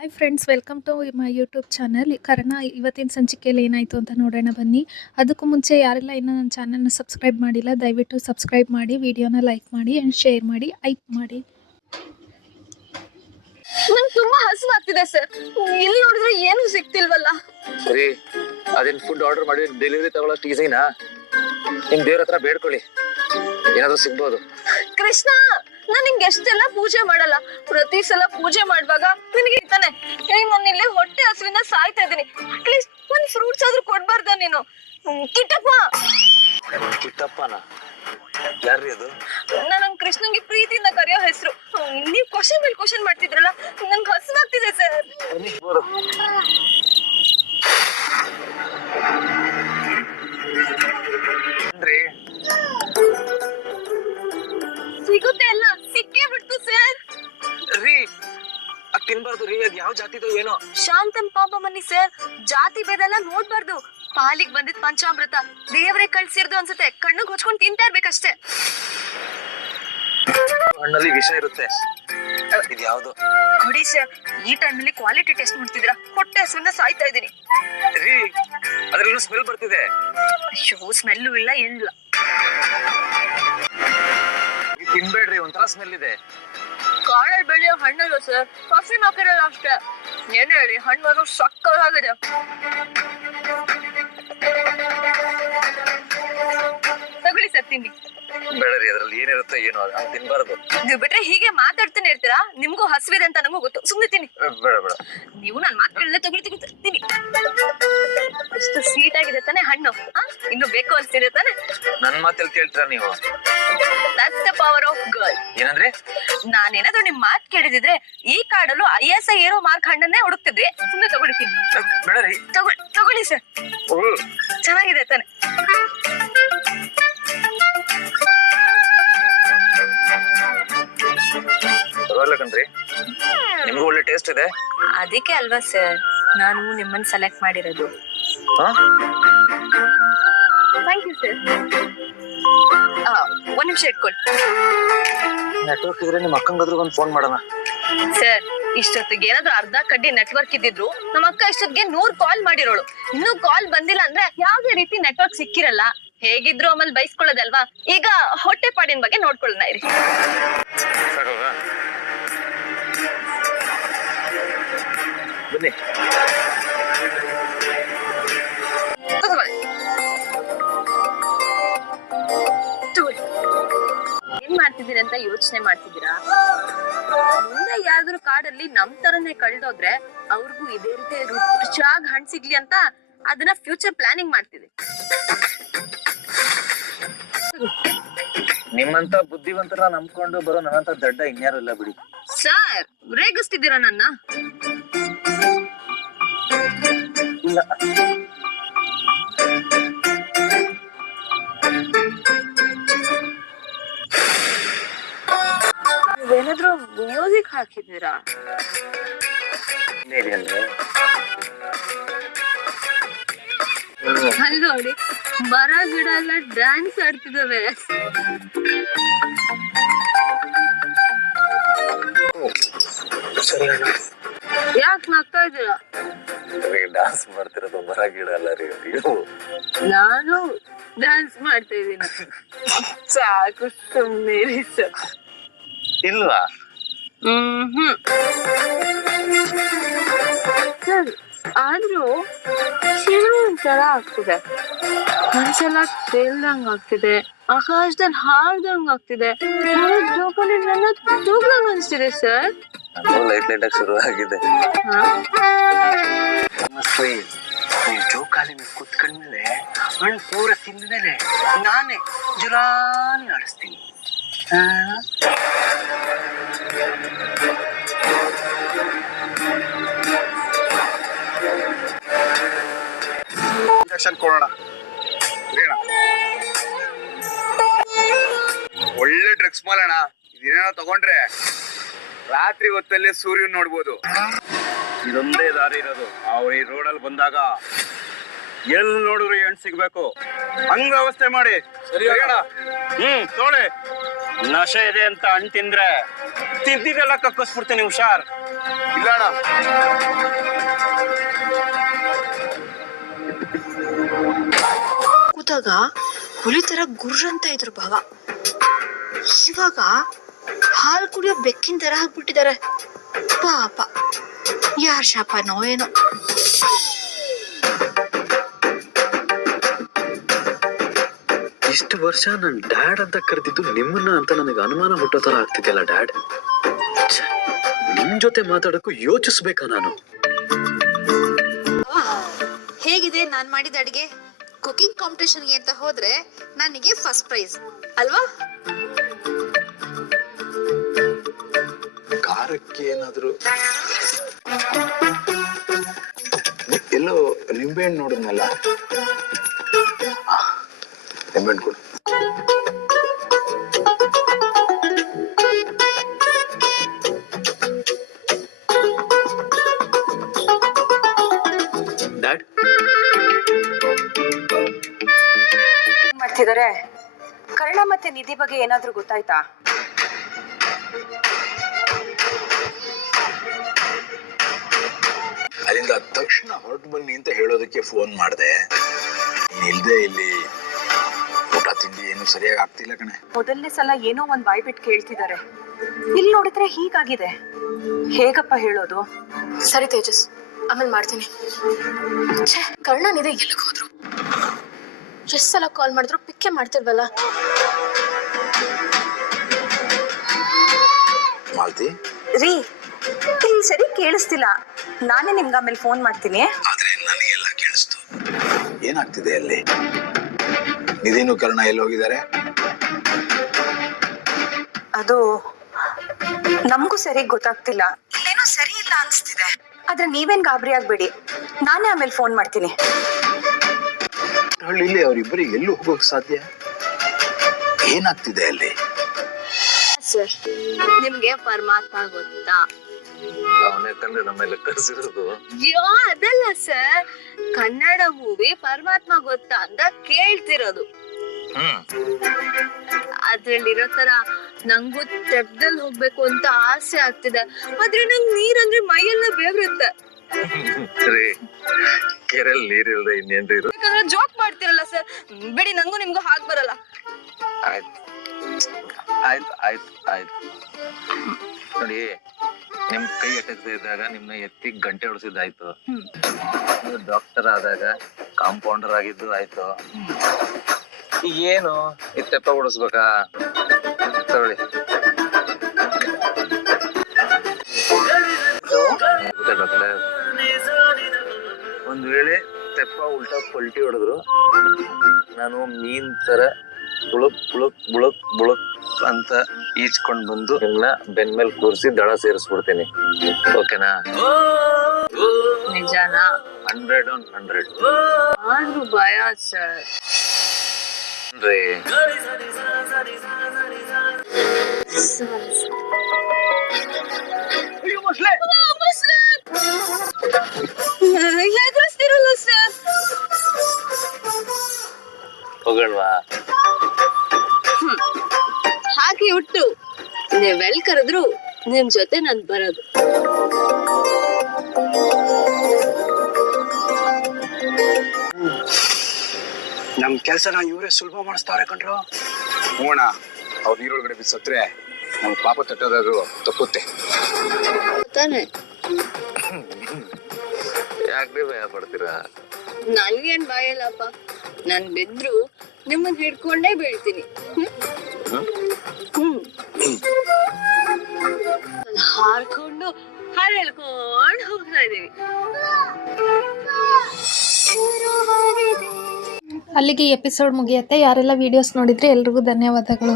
Hi friends welcome to my YouTube channel ಕಾರಣ ಇವತ್ತಿನ ಸಂಚಿಕೆಯಲ್ಲಿ ಏನಾಯಿತು ಅಂತ ನೋಡೋಣ ಬನ್ನಿ. ಅದಕ್ಕೂ ಮುಂಚೆ ಯಾರೆಲ್ಲ ಇನ್ನೂ ನನ್ನ ಚಾನಲ್ನ ಸಬ್ಸ್ಕ್ರೈಬ್ ಮಾಡಿಲ್ಲ ದಯವಿಟ್ಟು ಸಬ್ಸ್ಕ್ರೈಬ್ ಮಾಡಿ ವಿಡಿಯೋನ ಲೈಕ್ ಮಾಡಿ ಆ್ಯಂಡ್ ಶೇರ್ ಮಾಡಿ ಐಕ್ ಮಾಡಿ. ನಂಗೆ ತುಂಬಾ ಹಸುವಾಗ್ತಿದೆ ಸರ್ ಇಲ್ಲಿ ನೋಡಿದ್ರೆ ಏನು ಸಿಗ್ತಿಲ್ವಲ್ಲ. ಸರಿ ಅದೇನ್ ಫುಡ್ ಆರ್ಡರ್ ಮಾಡಿ ಡೆಲಿವರಿ ತಗೊಳ್ಳೋಷ್ಟು ಈಸಿನಾ ನಿಮ್ ದೇವ್ರ ಹತ್ರ ಬೇಡ್ಕೊಳ್ಳಿ. ಏನಾದ್ರೂ ಸಿಗ್ಬೋದು. ಕೃಷ್ಣ! ನಾನ್ ನಿಂಗೆ ಎಷ್ಟೆಲ್ಲ ಪೂಜೆ ಮಾಡಲ್ಲ. ಪ್ರತಿ ಸಲ ಪೂಜೆ ಮಾಡುವಾಗ ನಿನಗೆ ತಾನೆ ಏ ನಾನು ಇಲ್ಲಿ ಹೊಟ್ಟೆ ಹಸುವಿನ ಸಾಯ್ತಾ ಇದ್ದೀನಿ. ಅಟ್ಲೀಸ್ಟ್ ಒಂದ್ ಫ್ರೂಟ್ಸ್ ಆದ್ರೂ ಕೊಡ್ಬಾರ್ದ ನೀನು? ಕಿಟ್ಟಪ್ಪ ಕಿಟ್ಟಪ್ಪನ ಯಾರ್ರಿ ಅದು? ನಾನು ಪ್ರೀತಿಯಿಂದ ಕರೆಯೋ ಹೆಸರು. ನೀವ್ ಕ್ವಶನ್ ಮೇಲೆ ಕ್ವಶನ್ ಮಾಡ್ತಿದ್ರಲ್ಲ? ನನ್ಗೆ ಹಸುವಾಗ್ತಿದೆ ಸರ್. ಬನ್ನಿ, ಜಾತಿದು ಏನೋ? ಶಾಂತಂ ಪಾಪ ಮನ್ನಿ ಸರ್ ಜಾತಿ ಭೇದ ಎಲ್ಲ ನೋಡ್ಬಾರ್ದು. ಪಾಲಿಗೆ ಬಂದಿದ್ ಪಂಚಾಮೃತ ದೇವರೇ ಕಳ್ಸಿರ್ದು ಅನ್ಸುತ್ತೆ. ಕಣ್ಣು ಹೊಚ್ಕೊಂಡು ತಿಂತಾ ಇರ್ಬೇಕಷ್ಟೇ. ಹಣ್ಣಲ್ಲಿ ವಿಷ ಇರುತ್ತೆ. ಇದು ಯಾವ್ದು ನೋಡಿ ಸರ್ ಈ ಟೈಮಲ್ಲಿ ಕ್ವಾಲಿಟಿ ಟೆಸ್ಟ್ ಮಾಡ್ತಿದ್ರ ಹೊಟ್ಟೆ ಹಸುವಿನ ಸಾಯ್ತಾ ಇದೀನಿ ರೀ ಅದ್ರಲ್ಲೂ ಸ್ಮೆಲ್ ಬರ್ತಿದೆ. ಅಯ್ಯೋ ಸ್ಮೆಲ್ಲು ಇಲ್ಲ ಏನಿಲ್ಲ. ತಿನ್ಬೇಡ್ರಿ ಒಂಥರ ಸ್ಮೆಲ್ ಇದೆ. ಕಾಡಲ್ಲಿ ಬೆಳೆಯೋ ಹಣ್ಣಲ್ಲ ಸರ್ ಕಾಫಿ ಮಾರ್ಕೆಟಲ್ಲಿ ಅಷ್ಟೇ. ಏನ್ ಹೇಳಿ ಹಣ್ಣು ಸಕ್ಕತ್ತಾಗಿದೆ. ತಗೊಳ್ಳಿ ಸರ್ ತಿನ್ನಿ. ಬೇಡ ರೀ ಅದ್ರಲ್ಲಿ ಏನಿರುತ್ತೆ ಏನೋ ತಿನ್ಬಾರದು ತಿನ್ಬಾರ್ದು. ನೀವು ಬಿಟ್ರೆ ಹೀಗೆ ಮಾತಾಡ್ತಾನೆ ಇರ್ತೀರಾ? ನಿಮ್ಗೂ ಹಸಿವಿದೆ ಅಂತ ನಮಗೂ ಗೊತ್ತು. ಸುಮ್ಮನೆ ತಿನ್ನಿ. ಬೇಡ ಬೇಡ. ನೀವು ನನ್ನ ಮಾತು ಕೇಳಿದ್ರೆ ತಗೊಳ್ಳಿ ತಗೊಳ್ಳಿ ತಿನ್ನಿ. ಆಗಿದೆ ತಾನೆ ಹಣ್ಣು? ಆ? ಇನ್ನು ಬೇಕು ಅನ್ಸ್ತಿದೆ ತಾನೆ? ನನ್ ಮಾತಲ್ಲಿ ಕೇಳ್ತೀರಾ ನೀವು? That's the power of girl ಏನಂದ್ರೆ? ನಾನೇನಾದ್ರೂ ನಿಮ್ ಮಾತ್ ಕೇಳಿದಿದ್ರೆ ಈ ಕಾಡಲ್ಲೂ I S I arrow mark ಹಣ್ಣನ್ನೇ ಹುಡುಕ್ತಿದ್ವಿ ಸುಮ್ಮನೆ ತಗೊಳ್ತೀನಿ. ತಗೊಳ್ ತಗೊಳ್ಳಿ ಸರ್. ಚೆನ್ನಾಗಿದೆ ತಾನೆ. ಪರವಾಗಿಲ್ಲ ಕಣ್ರಿ? ನಿಮ್ಗೂ ಒಳ್ಳೆ ಟೇಸ್ಟ್ ಇದೆ. ಅದಕ್ಕೆ ಅಲ್ವಾ ಸರ್? ನಾನು ನಿಮ್ಮನ್ನ ಸೆಲೆಕ್ಟ್ ಮಾಡಿರೋದು. ಥ್ಯಾಂಕ್ ಯು ಸರ್ ಒಂದ್ ನಿಮಿಷ ಇಟ್ಕೊಳ್ಳಿ ನೆಟ್ವರ್ಕ್ ಇದ್ರೆ ನಿಮ್ಮ ಅಕ್ಕಂಗಾದ್ರೂ ಒಂದು ಫೋನ್ ಮಾಡೋಣ. ಸರ್ ಇಷ್ಟೊತ್ತಿಗೆ ಏನಾದ್ರೂ ಅರ್ಧ ಕಡ್ಡಿ ನೆಟ್ವರ್ಕ್ ಇದ್ದಿದ್ರು ನಮ್ಮ ಅಕ್ಕ ಇಷ್ಟೊತ್ತಿಗೆ ನೂರ್ ಕಾಲ್ ಮಾಡಿರೋಳು. ಇನ್ನೂ ಕಾಲ್ ಬಂದಿಲ್ಲ ಅಂದ್ರೆ ಯಾವ್ದೇ ರೀತಿ ನೆಟ್ವರ್ಕ್ ಸಿಕ್ಕಿರಲ್ಲ. ಹೇಗಿದ್ರು ಆಮೇಲೆ ಬೈಸ್ಕೊಳ್ಳೋದಲ್ವಾ? ಈಗ ಹೊಟ್ಟೆ ಪಾಡಿನ ಬಗ್ಗೆ ನೋಡ್ಕೊಳ್ಳೋಣ ಇರಿ. ಬನ್ನಿ. ಏನ್ ಮಾಡ್ತಿದ್ದೀರಿ ಅಂತ ಯೋಚನೆ ಮಾಡ್ತಿದ್ದೀರಾ? ಮುಂದೆ ಯಾವ್ದಾದ್ರು ಕಾಡಲ್ಲಿ ನಮ್ ತರನೇ ಕಳ್ದೋದ್ರೆ ಅವ್ರಿಗೂ ಇದೇ ರೀತಿ ರುಚಿಯಾಗಿ ಹಣ್ ಸಿಗ್ಲಿ ಅಂತ ಅದನ್ನ ಫ್ಯೂಚರ್ ಪ್ಲಾನಿಂಗ್ ಮಾಡ್ತಿದೆ ನಿಮ್ಮಂತ ಬುದ್ಧಿವಂತರ ನಂಬ್ಕೊಂಡು ಬರೋ ನನ್ನಂತ ದಡ್ಡ ಇನ್ಯಾರು ಇಲ್ಲ ಬಿಡಿ. ಸರ್ ರೇಗಿಸ್ತಿದ್ದೀರಾ ನನ್ನ? ಇಲ್ಲ. ಹಾಕಿದ್ದೀರಾ? ಅಲ್ಲಿ ನೋಡಿ ಮರ ಗಿಡ ಎಲ್ಲ ಡ್ಯಾನ್ಸ್ ಅಣ್ಣ ಯಾಕೆ ನಗ್ತಾ ಇದ್ದೀರಾ? ಡಾನ್ಸ್ ಮಾಡ್ತಿರೋದು ಮರ ಗಿಡ ಅಲ್ಲ ರೀ. ನೀವು ನಾನು ಡ್ಯಾನ್ಸ್ ಮಾಡ್ತಾ ಇದ್ದೀನಿ. ಸಾಕು ಸುಮ್ಮನೆ ಇಲ್ವಾ? ಹ್ಮ್ ಸರ್ ಆದ್ರೂ ಶಿವ ಒಂಥರ ಆಗ್ತಿದೆ. ಮನ್ಸೆಲ್ಲ ತೇಲ್ದಂಗ್ ಆಗ್ತಿದೆ. ಆಕಾಶದಲ್ಲಿ ಹಾರ್ದಂಗ್ ಆಗ್ತಿದೆ. ಜೋಕಾಲಿ ನನ್ನ ತೂಗ್ದಂಗ್ ಅನ್ಸ್ತಿದೆ ಸರ್. ಲೈಟ್ ಲೈಟ್ ಆಗಿ ಶುರು ಆಗಿದೆ. ನೀವು ಜೋಕಾಲಿ ಮೇಲೆ ಕುತ್ಕೊಂಡ್ಮೇಲೆ ಹಣ್ಣು ಪೂರ ತಿಂದ್ಮೇಲೆ ನಾನೇ ಜುರಾನಿ ಆಡಿಸ್ತೀನಿ. ಆ? ಇಂಜೆಕ್ಷನ್ ಕೊಡೋಣ. ಸರಿನಾ? ಒಳ್ಳೆ ಡ್ರಗ್ಸ್ ಮಾಲಣ ಇದೇನೋ ತಗೊಂಡ್ರೆ ರಾತ್ರಿ ಹೊತ್ತಲ್ಲೇ ಸೂರ್ಯನ್ ನೋಡ್ಬೋದು. ಇದೊಂದೇ ದಾರಿ ಇರೋದು. ಅವ್ರು ಈ ರೋಡಲ್ಲಿ ಬಂದಾಗ ಎಲ್ಲಿ ನೋಡಿದ್ರು ಹೆಣ್ ಸಿಗ್ಬೇಕು? ಹಂಗ ವ್ಯವಸ್ಥೆ ಮಾಡಿ. ಸರಿ ಹ್ಮ್ ನೋಡಿ ನಶೆ ಇದೆ ಅಂತ ಹಣ್ಣು ತಿಂದ್ರೆ ತಿದ್ದಿದ್ದೆಲ್ಲ ಕಕ್ಕಿಸ್ಬಿಡ್ತೀನಿ ಹುಷಾರ್. ಇಲ್ಲ ಕೂತಾಗ ಹುಲಿ ತರ ಗುರ್ರ ಅಂತ ಇದ್ರು ಭಾವ. ಇವಾಗ ಹಾಲು ಕುಡಿಯೋ ಬೆಕ್ಕಿನ ತರ ಹಾಕ್ಬಿಟ್ಟಿದ್ದಾರೆ ಪಾಪ. ಯಾರ್ ಶಾಪನೋ ಏನೋ. ಇಷ್ಟು ವರ್ಷ ನನ್ ಡ್ಯಾಡ್ ಅಂತ ಕರೆದಿದ್ದು ನಿಮ್ಮನ್ನ ಅಂತ ನನಗೆ ಅನುಮಾನ ಹುಟ್ಟೋ ತರ ಆಗ್ತಿದೆಯಲ್ಲ ಡ್ಯಾಡ್? ನಿಮ್ ಜೊತೆ ಮಾತಾಡಕ್ಕೂ ಯೋಚಿಸ್ಬೇಕಾ ನಾನು? ಹೇಗಿದೆ ನಾನ್ ಮಾಡಿದ ಅಡಿಗೆ? ಕುಕಿಂಗ್ ಕಾಂಪಿಟೇಷನ್ಗೆ ಅಂತ ಹೋದ್ರೆ ನನಗೆ ಫಸ್ಟ್ ಪ್ರೈಸ್ ಅಲ್ವಾ? ಖಾರಕ್ಕೆ ಏನಾದ್ರು? ಎಲ್ಲೋ ನಿಂಬೆಹಣ್ಣು ನೋಡಿದ್ನಲ್ಲ? ನಿಂಬೆಹಣ್ಣು ಕೊಡು. ಮಾಡ್ತಿದ್ದಾರೆ ಕರ್ಣ ಮತ್ತೆ ನಿಧಿ ಬಗ್ಗೆ ಏನಾದ್ರೂ ಗೊತ್ತಾಯ್ತಾ? ಅಲ್ಲಿಂದ ತಕ್ಷಣ ಹೊರಟು ಬನ್ನಿ ಅಂತ ಹೇಳೋದಕ್ಕೆ ಫೋನ್ ಮಾಡಿದೆ. ಇಲ್ದೆ ಇಲ್ಲಿ. ಊಟ ತಿಂಡಿ ಏನು ಸರಿಯಾಗಿ ಆಗ್ತಿಲ್ಲ ಕಣೆ. ಮೊದಲನೇ ಸಲ ಏನೋ ಒಂದ್ ಬಾಯ್ ಬಿಟ್ಟು ಕೇಳ್ತಿದ್ದಾರೆ ಇಲ್ಲಿ ನೋಡಿದ್ರೆ ಹೀಗಾಗಿದೆ. ಹೇಗಪ್ಪ ಹೇಳೋದು? ಸರಿ ತೇಜಸ್ ಆಮೇಲೆ ಮಾಡ್ತೀನಿ. ಛೇ ನಿಧಿ ಎಲ್ಲಿಗೆ ಹೋದ್ರು? ಎಷ್ಟು ಸಲ ಕಾಲ್ ಮಾಡಿದ್ರು ಪಿಕ್ಕೆ ಮಾಡ್ತಿರ್ವಲ್ಲ ಮಾಲ್ತಿ? ರೀ ಇಲ್ಲಿ ಸರಿ ಕೇಳಿಸ್ತಿಲ್ಲ. ನಾನೇ ನಿಮ್ಗೆ ಆಮೇಲೆ ಫೋನ್ ಮಾಡ್ತೀನಿ. ಆದ್ರೆ ನನಗೆಲ್ಲ ಕೇಳಿಸ್ತು. ಏನಾಗ್ತಿದೆ ಅಲ್ಲಿ? ನಿಧಿನು ಕರ್ಣ ಎಲ್ಲಿ ಹೋಗಿದ್ದಾರೆ ಅದು ನಮಗೂ ಸರಿ ಗೊತ್ತಾಗ್ತಿಲ್ಲ. ಇಲ್ಲೇನೋ ಸರಿ ಇಲ್ಲ ಅನ್ಸ್ತಿದೆ. ಆದ್ರೆ ನೀವೇನ್ ಗಾಬರಿ ಆಗ್ಬೇಡಿ. ನಾನೇ ಆಮೇಲೆ ಫೋನ್ ಮಾಡ್ತೀನಿ. ಹಳ್ಳಿಲಿ ಅವರಿಬ್ಬರು ಎಲ್ಲೂ ಹೋಗೋಕ್ ಸಾಧ್ಯ? ಏನಾಗ್ತಿದೆ ಅಲ್ಲಿ? ಸರ್ ನಿಮ್ಗೆ ಪರಮಾತ್ಮ ಗೊತ್ತಾ? ಅವನೇ ಕರ್ಸಿರೋದು. ಅಯ್ಯೋ ಅದಲ್ಲ ಸರ್ ಕನ್ನಡ ಮೂವಿ ಪರಮಾತ್ಮ ಗೊತ್ತಾ ಅಂತ ಕೇಳ್ತಿರೋದು. ಹ್ಮ್. ಅದ್ರಲ್ಲಿರೋ ತರ ನಂಗೂ ತೆಪ್ದಲ್ಲಿ ಹೋಗ್ಬೇಕು ಅಂತ ಆಸೆ ಆಗ್ತಿದೆ. ಆದ್ರೆ ನಂಗ್ ನೀರಂದ್ರೆ ಮೈಯೆಲ್ಲ ಬೇವ್ರುತ್ತೆ. ರೀ ಕೆರೆಲ್ ನೀರಿಲ್ದೆ ಇನ್ನೇನ್ರಿ ಇದು? ಯಾಕಂದ್ರೆ ಜೋಕ್ ಮಾಡ್ತಿರಲ್ಲ ಸರ್ ಬಿಡಿ ನಂಗೂ ನಿಮ್ಗೂ ಹಾಗ್ ಬರಲ್ಲ. ಆಯ್ತು. ಆಯ್ತು ಆಯ್ತು ಆಯ್ತು. ನೋಡಿ ನಿಮ್ ಕೈ ಎಟಕ್ತಾ ಇದ್ದಾಗ ನಿಮ್ನ ಎತ್ತಿ ಗಂಟೆ ಹೊಡ್ಸಿದ್ದಾಯ್ತು. ನೀವು ಡಾಕ್ಟರ್ ಆದಾಗ ಕಾಂಪೌಂಡರ್ ಆಗಿದ್ದು ಆಯ್ತು. ಏನು? ಈ ತೆಪ್ಪ ಹೊಡಿಸ್ಬೇಕಾ ತಗೊಳ್ಳಿ. ಗೊತ್ತಾ ಡಾಕ್ಟರ್ ಒಂದ್ ವೇಳೆ ತೆಪ್ಪ ಉಲ್ಟಾ ಪಲ್ಟಿ ಹೊಡೆದ್ರು ನಾನು ಮೀನ್ ತರ ಬುಳಕ್ ಬುಳಕ್ ಬುಳಕ್ ಬುಳಕ್ ಅಂತ ಈಚ್ಕೊಂಡ್ ಬಂದು ಎಲ್ಲ ಬೆನ್ ಮೇಲೆ ಕೂರಿಸಿ ದಳ ಸೇರಿಸ್ಬಿಡ್ತೀನಿ. ಓಕೆನಾ? ನಿಜಾನಾ? Hundred on hundred. ಆದ್ರೂ ಭಯ ಸರ್. ಹೆದರ್ಸ್ತಿರಲ್ಲ ಸರ್ ನೀವ್ ಹಾಗೆ ಹುಟ್ಟು. ನೀವೆಲ್ ಕರೆದ್ರು ನಿಮ್ ಜೊತೆ ನಾನ್ ಬರೋದು. ನಮ್ ಕೆಲ್ಸನ ಇವರೇ ಸುಲಭ ಮಾಡಿಸ್ತಾರೆ ಕಣ್ರು. ಹೋಣ ಅವ್ರ ನೀರೊಳಗಡೆ ಬಿಸತ್ರೆ ನಮ್ ಪಾಪ ತಟ್ಟೋದಾದ್ರು ತಪ್ಪುತ್ತೆ. ತಾನೆ. ಯಾಕ್ರಿ ಭಯ ಪಡ್ತೀರಾ? ನನ್ಗೇನ್ ಬಾಯಲ್ಲಪ್ಪ ನಾನ್ ಬಿದ್ರು ನಿಮ್ಮನ್ ಹಿಡ್ಕೊಂಡೇ ಬೀಳ್ತೀನಿ. ಹ್ಮ್? ಹಾರ್ಕೊಂಡು ಹಾಡ್ ಹೇಳ್ಕೊಂಡು ಹೋಗ್ತಾ ಇದೀವಿ ಅಲ್ಲಿಗೆ ಎಪಿಸೋಡ್ ಮುಗಿಯುತ್ತೆ. ಯಾರೆಲ್ಲ ವಿಡಿಯೋಸ್ ನೋಡಿದ್ರೆ ಎಲ್ರಿಗೂ ಧನ್ಯವಾದಗಳು.